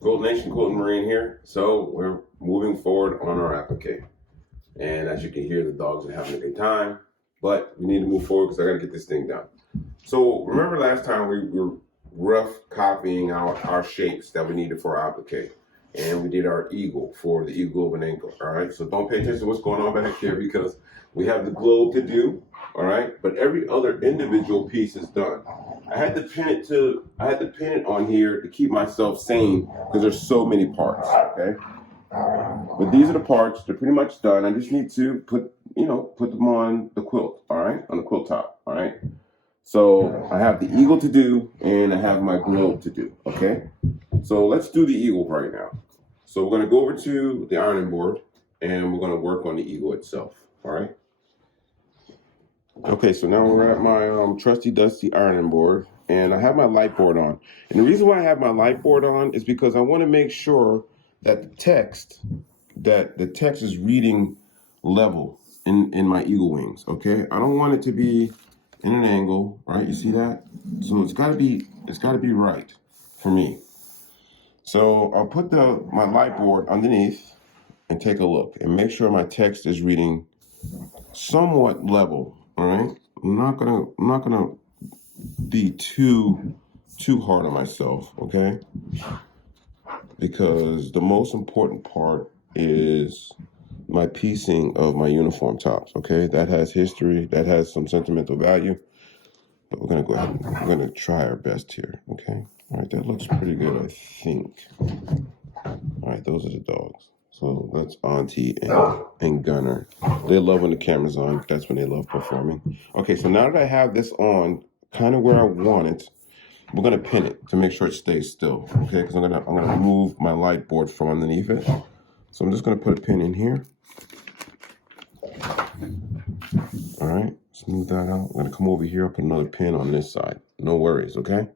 Gold Nation, Quilting Marine here. So we're moving forward on our applique. And as you can hear, the dogs are having a good time, but we need to move forward because I got to get this thing done. So remember last time we were rough copying out our shapes that we needed for our applique. And we did our eagle for the eagle of an ankle, all right? So don't pay attention to what's going on back there because we have the globe to do, all right? But every other individual piece is done. I had to pin it on here to keep myself sane because there's so many parts, okay? But these are the parts, they're pretty much done. I just need to put them on the quilt, all right? On the quilt top, all right? So I have the eagle to do and I have my globe to do, okay? So let's do the eagle right now. So we're gonna go over to the ironing board and we're gonna work on the eagle itself, all right? Okay, so now we're at my trusty dusty ironing board and I have my light board on. And the reason why I have my light board on is because I wanna make sure that the text is reading level in my eagle wings, okay? I don't want it to be in an angle, right? You see that? So it's gotta be right for me. So I'll put my light board underneath and take a look and make sure my text is reading somewhat level, all right? I'm not gonna be too hard on myself, okay? Because the most important part is my piecing of my uniform tops, okay? That has history, that has some sentimental value, but we're gonna go ahead and we're gonna try our best here, okay? All right, that looks pretty good, I think. All right, those are the dogs. So that's Auntie and Gunner. They love when the camera's on. That's when they love performing. Okay, so now that I have this on kind of where I want it, we're gonna pin it to make sure it stays still, okay? Because I'm gonna remove my light board from underneath it. So I'm just gonna put a pin in here. All right, smooth that out. I'm gonna come over here, I'll put another pin on this side. No worries, okay?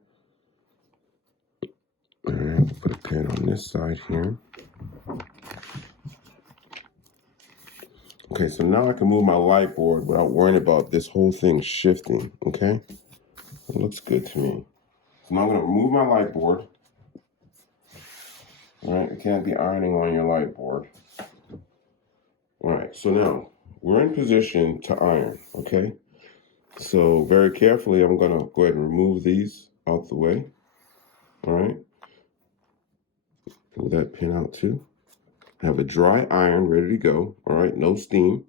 All right, put a pin on this side here. Okay, so now I can move my light board without worrying about this whole thing shifting, okay? It looks good to me. So now I'm gonna remove my light board. All right, you can't be ironing on your light board. All right, so now we're in position to iron, okay? So very carefully, I'm gonna go ahead and remove these out the way, all right? Pull that pin out too. I have a dry iron ready to go, all right? No steam.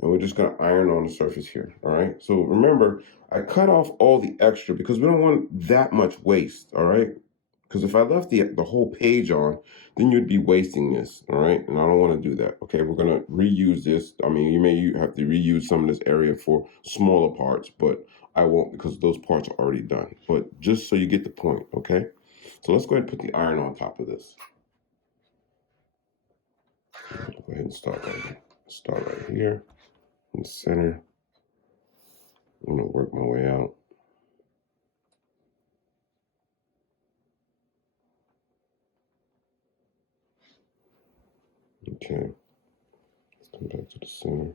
And we're just gonna iron on the surface here, all right? So remember, I cut off all the extra because we don't want that much waste, all right? Because if I left the whole page on, then you'd be wasting this, all right? And I don't wanna do that, okay? We're gonna reuse this. I mean, you may have to reuse some of this area for smaller parts, but I won't because those parts are already done. But just so you get the point, okay? So let's go ahead and put the iron on top of this. Go ahead and start right here in the center. I'm gonna work my way out. Okay, let's come back to the center.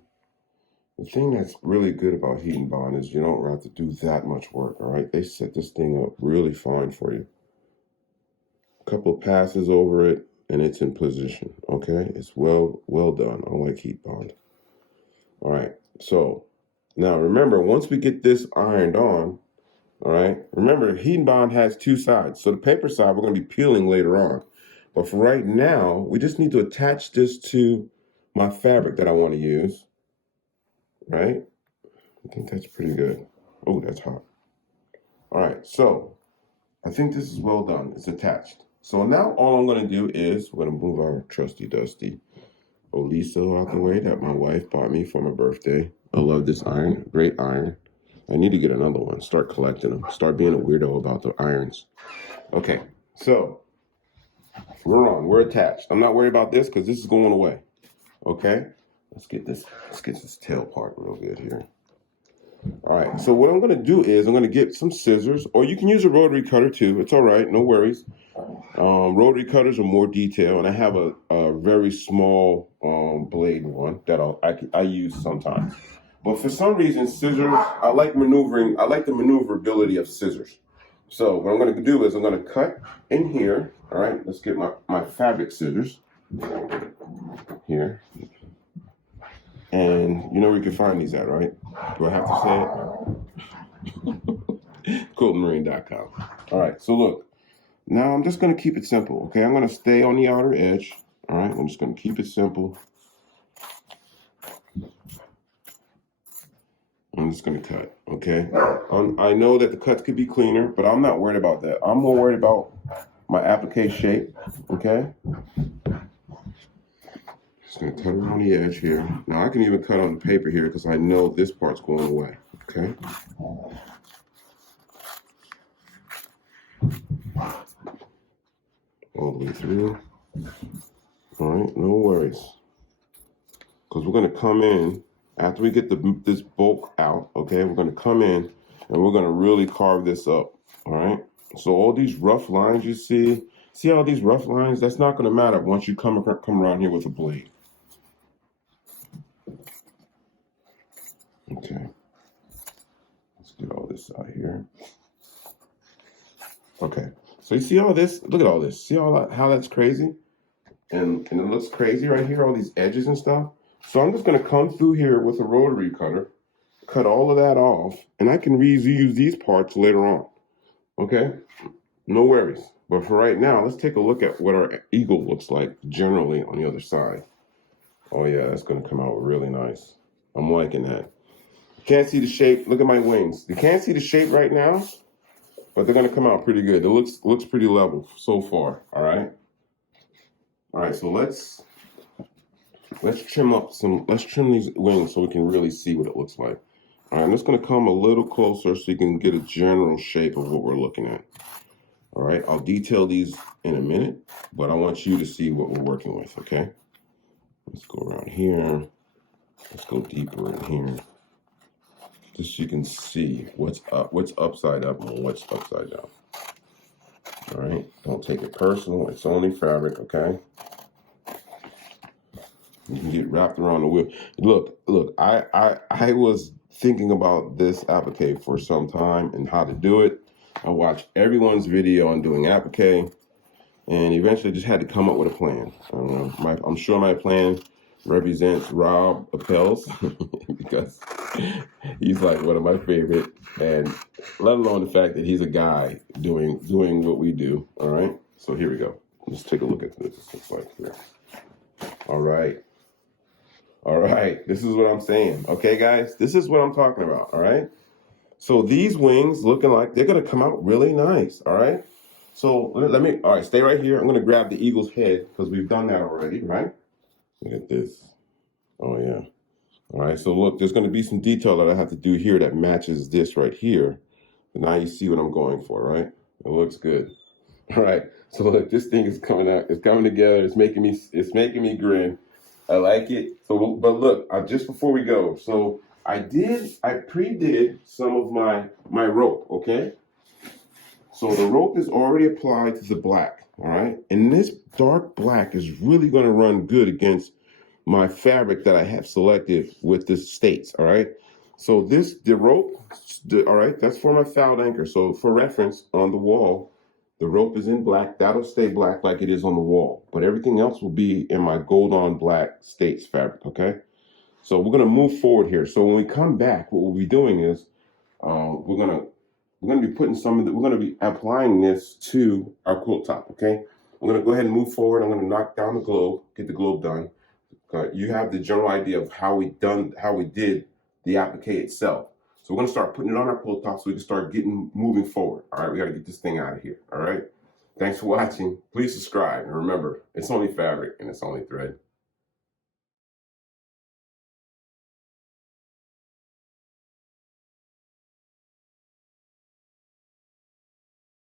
The thing that's really good about Heat and Bond is you don't have to do that much work, all right? They set this thing up really fine for you. A couple of passes over it and it's in position, okay? It's well done, unlike Heat Bond. All right, so now remember, once we get this ironed on, all right, remember Heat and Bond has two sides. So the paper side we're gonna be peeling later on. But for right now, we just need to attach this to my fabric that I want to use, right? I think that's pretty good. Oh, that's hot. All right, so I think this is well done. It's attached. So now all I'm gonna do is we're gonna move our trusty dusty Oliso out the way that my wife bought me for my birthday. I love this iron, great iron. I need to get another one, start collecting them, start being a weirdo about the irons. Okay, so we're attached. I'm not worried about this because this is going away. Okay, let's get this tail part real good here. All right, so what I'm gonna do is I'm gonna get some scissors, or you can use a rotary cutter too. It's all right, no worries. Rotary cutters are more detailed, and I have a very small blade one that I use sometimes. But for some reason, scissors, I like the maneuverability of scissors. So what I'm going to do is I'm going to cut in here. All right, let's get my fabric scissors here. And you know where you can find these at, right? Do I have to say it? QuiltMarine.com. All right, so look. Now I'm just going to keep it simple, okay? I'm going to stay on the outer edge. All right, I'm just going to keep it simple. I'm just going to cut, okay? I know that the cuts could be cleaner, but I'm not worried about that. I'm more worried about my applique shape, okay? Just going to cut around the edge here. Now I can even cut on the paper here because I know this part's going away, okay? All the way through. All right, no worries. Because we're going to come in, after we get this bulk out, okay, we're going to come in and we're going to really carve this up, all right? So all these rough lines you see all these rough lines? That's not going to matter once you come around here with a blade. Okay. Let's get all this out here. Okay. So you see all this? Look at all this. See all that, how that's crazy? And it looks crazy right here, all these edges and stuff. So I'm just going to come through here with a rotary cutter, cut all of that off, and I can reuse these parts later on. Okay? No worries. But for right now, let's take a look at what our eagle looks like generally on the other side. Oh yeah, that's going to come out really nice. I'm liking that. You can't see the shape. Look at my wings. You can't see the shape right now, but they're going to come out pretty good. It looks pretty level so far. All right? All right, so let's trim these wings so we can really see what it looks like. All right, I'm just going to come a little closer so you can get a general shape of what we're looking at. All right, I'll detail these in a minute, but I want you to see what we're working with, okay? Let's go around here. Let's go deeper in here. Just so you can see what's upside up and what's upside down. All right, don't take it personal. It's only fabric, okay? You can get wrapped around the wheel. Look, I was thinking about this applique for some time and how to do it. I watched everyone's video on doing applique and eventually just had to come up with a plan. I don't know. I'm sure my plan represents Rob Appel's because he's like one of my favorite, and let alone the fact that he's a guy doing what we do. All right, so here we go. Let's take a look at what this looks like here. All right, this is what I'm saying. Okay, guys, this is what I'm talking about. All right, so these wings looking like they're gonna come out really nice. All right, so all right, stay right here. I'm gonna grab the eagle's head because we've done that already, right? Look at this. Oh yeah. All right, so look, there's going to be some detail that I have to do here that matches this right here. And now you see what I'm going for, right? It looks good. All right, so look, this thing is coming out. It's coming together. It's making me grin. I like it. So, but look, just before we go, so I pre-did some of my rope, okay? So the rope is already applied to the black, all right? And this dark black is really going to run good against my fabric that I have selected with the States, all right? So the rope, all right, that's for my fouled anchor. So for reference, on the wall, the rope is in black. That'll stay black like it is on the wall. But everything else will be in my gold on black States fabric, okay? So we're going to move forward here. So when we come back, what we'll be doing is we're going to be putting we're going to be applying this to our quilt top, okay? I'm going to go ahead and move forward. I'm going to knock down the globe, get the globe done. You have the general idea of how we did the applique itself. So we're going to start putting it on our quilt top so we can start moving forward. All right, we got to get this thing out of here. All right. Thanks for watching. Please subscribe. And remember, it's only fabric and it's only thread.